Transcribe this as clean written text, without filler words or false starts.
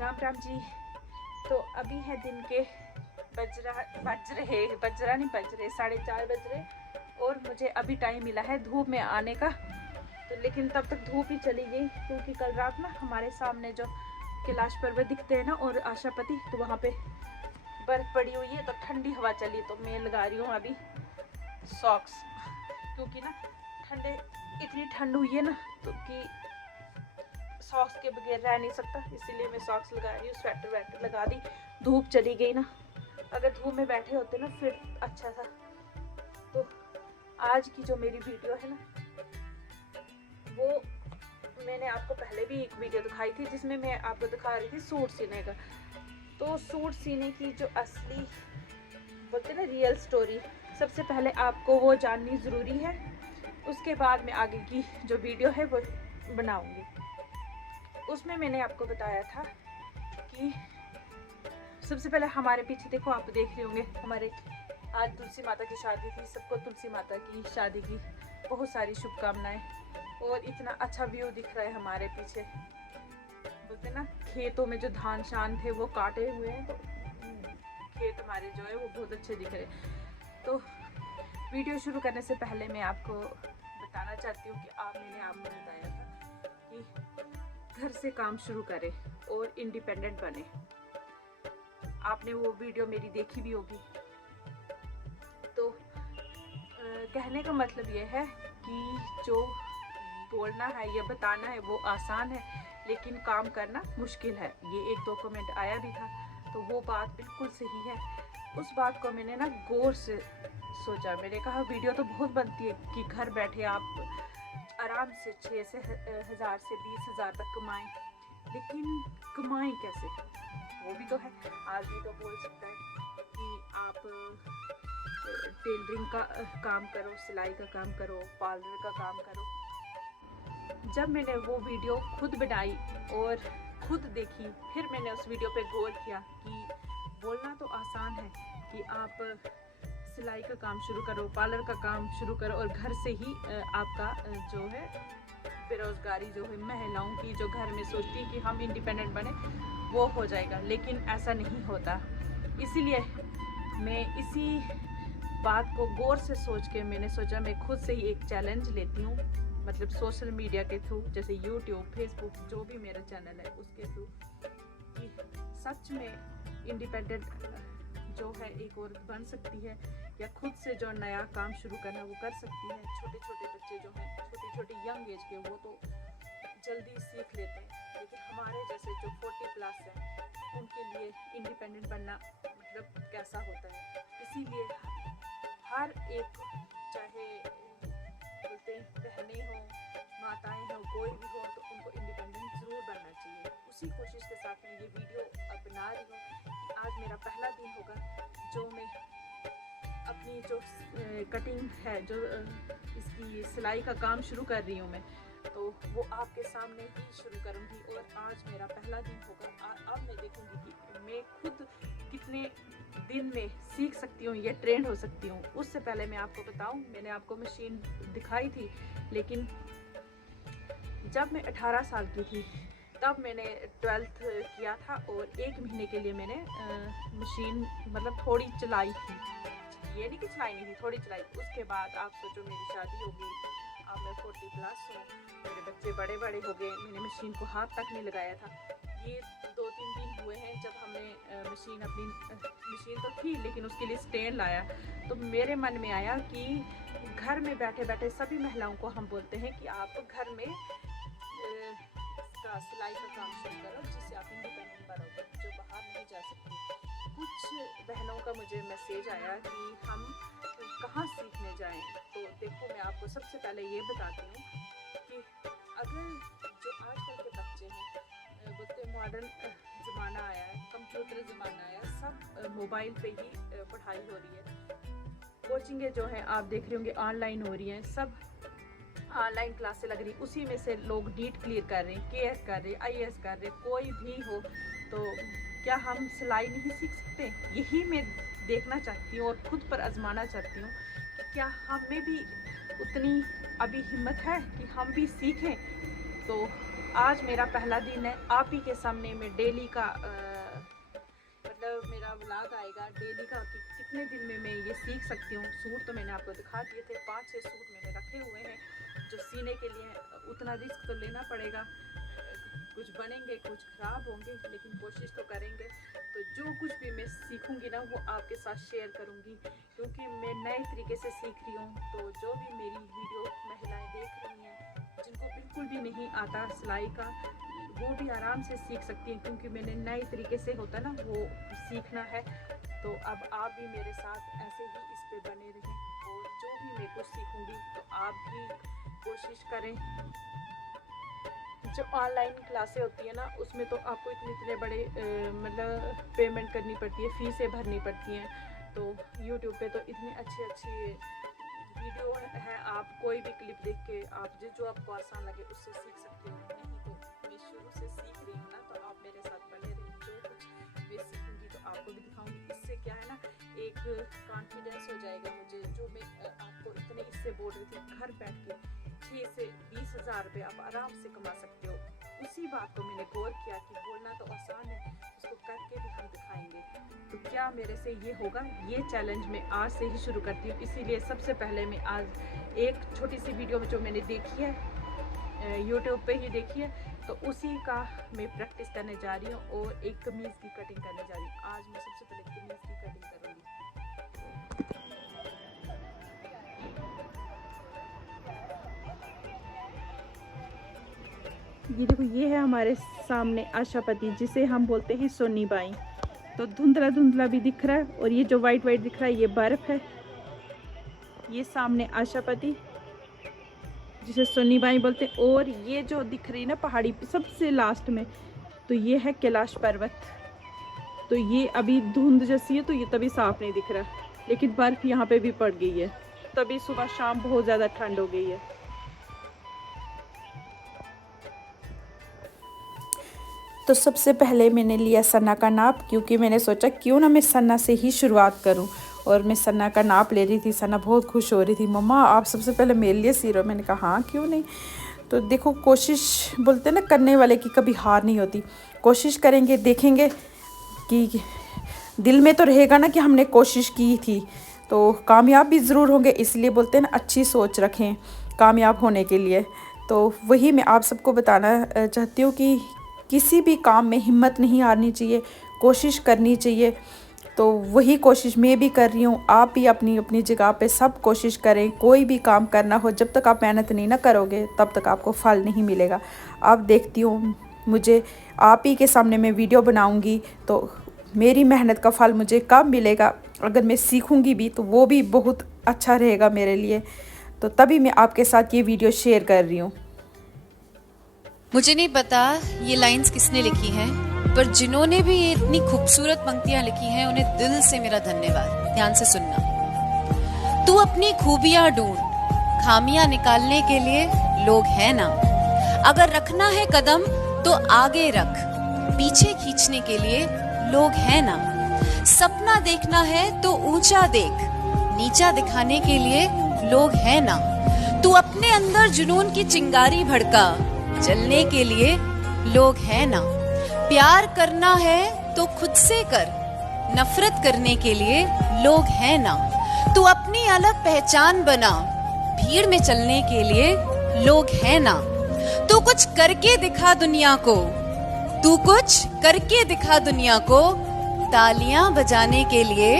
राम राम जी। तो अभी है दिन के बज रहे 4:30 बज रहे और मुझे अभी टाइम मिला है धूप में आने का। तो लेकिन तब तक धूप ही चली गई क्योंकि कल रात ना हमारे सामने जो कैलाश पर्वत दिखते हैं ना और आशापति, तो वहाँ पे बर्फ़ पड़ी हुई है। तो ठंडी हवा चली तो मैं लगा रही हूँ अभी सॉक्स, क्योंकि ना इतनी ठंड हुई है ना तो कि सॉक्स के बगैर रह नहीं सकता, इसीलिए मैं सॉक्स लगा रही हूँ। स्वेटर वेटर लगा दी, धूप चली गई ना। अगर धूप में बैठे होते ना फिर अच्छा था। तो आज की जो मेरी वीडियो है ना, वो मैंने आपको पहले भी एक वीडियो दिखाई थी जिसमें मैं आपको दिखा रही थी सूट सीने का। तो सूट सीने की जो असली बोलते ना रियल स्टोरी, सबसे पहले आपको वो जाननी ज़रूरी है, उसके बाद मैं आगे की जो वीडियो है वो बनाऊंगी। उसमें मैंने आपको बताया था कि सबसे पहले हमारे पीछे देखो, आप देख रहे होंगे हमारे आज तुलसी माता की शादी थी। सबको तुलसी माता की शादी की बहुत सारी शुभकामनाएं। और इतना अच्छा व्यू दिख रहा है हमारे पीछे, बोलते ना खेतों में जो धान शान थे वो काटे हुए हैं, तो खेत हमारे जो है वो बहुत अच्छे दिख रहे हैं। तो वीडियो शुरू करने से पहले मैं आपको बताना चाहती हूँ कि मैंने आपको बताया था कि घर से काम शुरू करें और इंडिपेंडेंट बने। आपने वो वीडियो मेरी देखी भी होगी। तो कहने का मतलब ये है कि जो बोलना है या बताना है वो आसान है, लेकिन काम करना मुश्किल है। ये एक दो कमेंट आया भी था, तो वो बात बिल्कुल सही है। उस बात को मैंने ना गौर से सोचा। मैंने कहा वीडियो तो बहुत बनती है कि घर बैठे आप आराम से 6 से 1000 से 20,000 तक कमाएं, लेकिन कमाएं कैसे, वो भी तो है। आदमी तो बोल सकता है कि आप टेलरिंग का काम करो, सिलाई का काम करो, पार्लर का काम करो। जब मैंने वो वीडियो खुद बनाई और खुद देखी, फिर मैंने उस वीडियो पे गौर किया कि बोलना तो आसान है कि आप सिलाई का काम शुरू करो, पार्लर का काम शुरू करो और घर से ही आपका जो है बेरोज़गारी जो है महिलाओं की, जो घर में सोचती है कि हम इंडिपेंडेंट बने, वो हो जाएगा। लेकिन ऐसा नहीं होता। इसीलिए मैं इसी बात को गौर से सोच के मैंने सोचा मैं खुद से ही एक चैलेंज लेती हूँ, मतलब सोशल मीडिया के थ्रू, जैसे यूट्यूब, फेसबुक, जो भी मेरा चैनल है उसके थ्रू, कि सच में इंडिपेंडेंट जो है एक औरत बन सकती है या खुद से जो नया काम शुरू करना वो कर सकती है। छोटे छोटे बच्चे जो हैं, छोटे छोटे यंग एज के, वो तो जल्दी सीख लेते हैं, लेकिन हमारे जैसे जो 40+ हैं उनके लिए इंडिपेंडेंट बनना मतलब कैसा होता है। इसीलिए हर एक, चाहे बोलते बहनें हों, माताएं हों, कोई भी हो, तो उनको इंडिपेंडेंट ज़रूर बनना चाहिए। उसी कोशिश के साथ मैं ये वीडियो अब बना रही हूँ। आज मेरा पहला दिन होगा जो मैं अपनी जो कटिंग है, जो इसकी सिलाई का काम शुरू कर रही हूँ मैं, तो वो आपके सामने ही शुरू करूँगी। और आज मेरा पहला दिन होगा। अब मैं देखूँगी कि मैं खुद कितने दिन में सीख सकती हूँ या ट्रेंड हो सकती हूँ। उससे पहले मैं आपको बताऊँ, मैंने आपको मशीन दिखाई थी, लेकिन जब मैं 18 साल की थी तब मैंने 12th किया था और 1 महीने के लिए मैंने मशीन मतलब थोड़ी चलाई थी। ये नहीं कि चलाई नहीं थी, थोड़ी चलाई। उसके बाद आप सोचो मेरी शादी हो गई, अब मैं 40+ हूँ, मेरे बच्चे बड़े बड़े हो गए, मैंने मशीन को हाथ तक नहीं लगाया था। ये 2-3 दिन हुए हैं जब हमने मशीन तो थी लेकिन उसके लिए स्टैंड लाया। तो मेरे मन में आया कि घर में बैठे बैठे सभी महिलाओं को हम बोलते हैं कि आप घर में सिलाई का काम शुरू करो, जिससे आप इंडिपेंडेंट बनोगे, जो बाहर नहीं जा सकती। कुछ बहनों का मुझे मैसेज आया कि हम कहाँ सीखने जाएं। तो देखो, मैं आपको सबसे पहले ये बताती हूँ कि अगर जो आजकल के बच्चे हैं, बोलते मॉडर्न ज़माना आया है, कंप्यूटर ज़माना आया, सब मोबाइल पे ही पढ़ाई हो रही है। कोचिंगें जो हैं आप देख रहे होंगे ऑनलाइन हो रही हैं, सब ऑनलाइन क्लासें लग रही, उसी में से लोग नीट क्लियर कर रहे हैं, केएस कर रहे हैं, आईएएस कर रहे हैं। कोई भी हो, तो क्या हम सिलाई नहीं सीख सकते? यही मैं देखना चाहती हूँ और ख़ुद पर आजमाना चाहती हूँ कि क्या हमें भी उतनी अभी हिम्मत है कि हम भी सीखें। तो आज मेरा पहला दिन है। आप ही के सामने मैं डेली का मतलब मेरा व्लॉग आएगा डेली का कि कितने दिन में मैं ये सीख सकती हूँ। सूट तो मैंने आपको दिखा दिए थे, 5-6 सूट मैंने रखे हुए हैं जो सीने के लिए उतना रिस्क तो लेना पड़ेगा। कुछ बनेंगे, कुछ ख़राब होंगे, लेकिन कोशिश तो करेंगे। तो जो कुछ भी मैं सीखूंगी ना वो आपके साथ शेयर करूंगी, क्योंकि मैं नए तरीके से सीख रही हूँ। तो जो भी मेरी वीडियो महिलाएं देख रही हैं जिनको बिल्कुल भी नहीं आता सिलाई का, वो भी आराम से सीख सकती हैं, क्योंकि मैंने नए तरीके से होता ना वो सीखना है। तो अब आप भी मेरे साथ ऐसे ही इस पे बने रहें और जो भी मैं कुछ सीखूंगी तो आप भी कोशिश करें। जो ऑनलाइन क्लासें होती है ना उसमें तो आपको इतने बड़े मतलब पेमेंट करनी पड़ती है, फीसें भरनी पड़ती हैं। तो यूट्यूब पे तो इतनी अच्छी वीडियो है, आप कोई भी क्लिप देख के आप जो आपको आसान लगे उससे सीख सकते हो। नहीं तो मैं शुरू से सीख रही हूँ ना, तो आप मेरे साथ बने रहें। जो कुछ मैं सीखूंगी तो आपको भी दिखाऊंगी। इससे क्या है ना, एक कॉन्फिडेंस हो जाएगा मुझे। जो मैं आपको इतने इससे बोल रही थी, घर बैठ के 6 से 20 हज़ार रुपये आप आराम से कमा सकते हो। उसी बात को मैंने गौर किया कि बोलना तो आसान है, उसको करके भी हम दिखाएंगे। तो क्या मेरे से ये होगा? ये चैलेंज मैं आज से ही शुरू करती हूँ। इसीलिए सबसे पहले मैं आज एक छोटी सी वीडियो में जो मैंने देखी है यूट्यूब पे ही देखी है, तो उसी का मैं प्रैक्टिस करने जा रही हूँ और एक कमीज़ की कटिंग करने जा रही हूँ। आज मैं सबसे पहले कमीज़ की कटिंग करूँगी। ये देखो, ये है हमारे सामने आशापति, जिसे हम बोलते हैं सोनी बाई। तो धुंधला भी दिख रहा है, और ये जो वाइट दिख रहा है ये बर्फ़ है। ये सामने आशापति जिसे सोनी बाई बोलते हैं, और ये जो दिख रही है ना पहाड़ी सबसे लास्ट में, तो ये है कैलाश पर्वत। तो ये अभी धुंध जैसी है तो ये तभी साफ नहीं दिख रहा, लेकिन बर्फ़ यहाँ पे भी पड़ गई है। तभी सुबह शाम बहुत ज़्यादा ठंड हो गई है। तो सबसे पहले मैंने लिया सन्ना का नाप, क्योंकि मैंने सोचा क्यों ना मैं सन्ना से ही शुरुआत करूं। और मैं सन्ना का नाप ले रही थी। सन्ना बहुत खुश हो रही थी, मम्मा आप सबसे पहले मेरे लिए सी रहे हो। मैंने कहा हाँ क्यों नहीं। तो देखो, कोशिश बोलते ना करने वाले की कभी हार नहीं होती। कोशिश करेंगे, देखेंगे कि दिल में तो रहेगा ना कि हमने कोशिश की थी, तो कामयाब भी ज़रूर होंगे। इसलिए बोलते हैं ना अच्छी सोच रखें कामयाब होने के लिए। तो वही मैं आप सबको बताना चाहती हूँ कि किसी भी काम में हिम्मत नहीं हारनी चाहिए, कोशिश करनी चाहिए। तो वही कोशिश मैं भी कर रही हूँ। आप भी अपनी अपनी जगह पे सब कोशिश करें। कोई भी काम करना हो, जब तक आप मेहनत नहीं ना करोगे तब तक आपको फल नहीं मिलेगा। अब देखती हूँ, मुझे आप ही के सामने मैं वीडियो बनाऊँगी तो मेरी मेहनत का फल मुझे कब मिलेगा। अगर मैं सीखूँगी भी तो वो भी बहुत अच्छा रहेगा मेरे लिए। तो तभी मैं आपके साथ ये वीडियो शेयर कर रही हूँ। मुझे नहीं पता ये लाइंस किसने लिखी हैं, पर जिन्होंने भी ये इतनी खूबसूरत पंक्तियां लिखी हैं उन्हें दिल से मेरा धन्यवाद। ध्यान से सुनना। तू अपनी खूबियां ढूंढ, खामियां निकालने के लिए लोग हैं ना। अगर रखना है कदम तो आगे रख, पीछे खींचने के लिए लोग हैं ना। सपना देखना है तो ऊंचा देख, नीचा दिखाने के लिए लोग हैं ना। तू अपने अंदर जुनून की चिंगारी भड़का, जलने के लिए लोग हैं ना। प्यार करना है तो खुद से कर, नफरत करने के लिए लोग हैं ना। तू अपनी अलग पहचान बना, भीड़ में चलने के लिए लोग हैं ना। तू कुछ करके दिखा दुनिया को, तू कुछ करके दिखा दुनिया को, तालियां बजाने के लिए